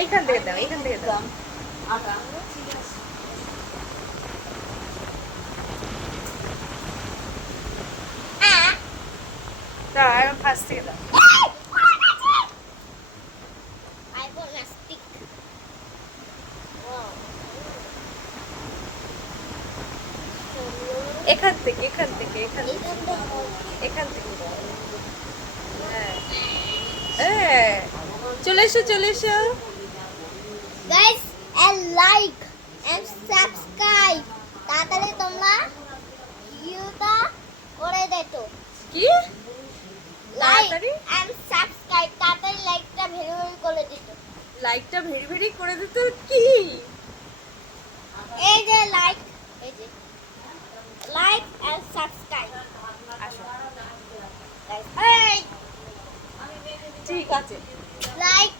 এইখান থেকে দাও, এইখান থেকে দাও। দাও, ফার্স্ট থেকে দাও। এখান থেকে, এখান থেকে, এখান থেকে, এখান থেকে। হ্যাঁ হ্যাঁ, চলে এসো, চলে এসো। Guys and like and subscribe তাড়াতাড়ি তোমরা ভিডিওটা করে দাও। কি লাইক তাড়াতাড়ি এন্ড সাবস্ক্রাইব তাড়াতাড়ি লাইকটা ভেরি ভেরি করে দিত। লাইকটা ভেরি ভেরি করে দিতে কি? এই যে লাইক, এই যে লাইক এন্ড সাবস্ক্রাইব। আসো, গাইস এই ঠিক আছে। লাইক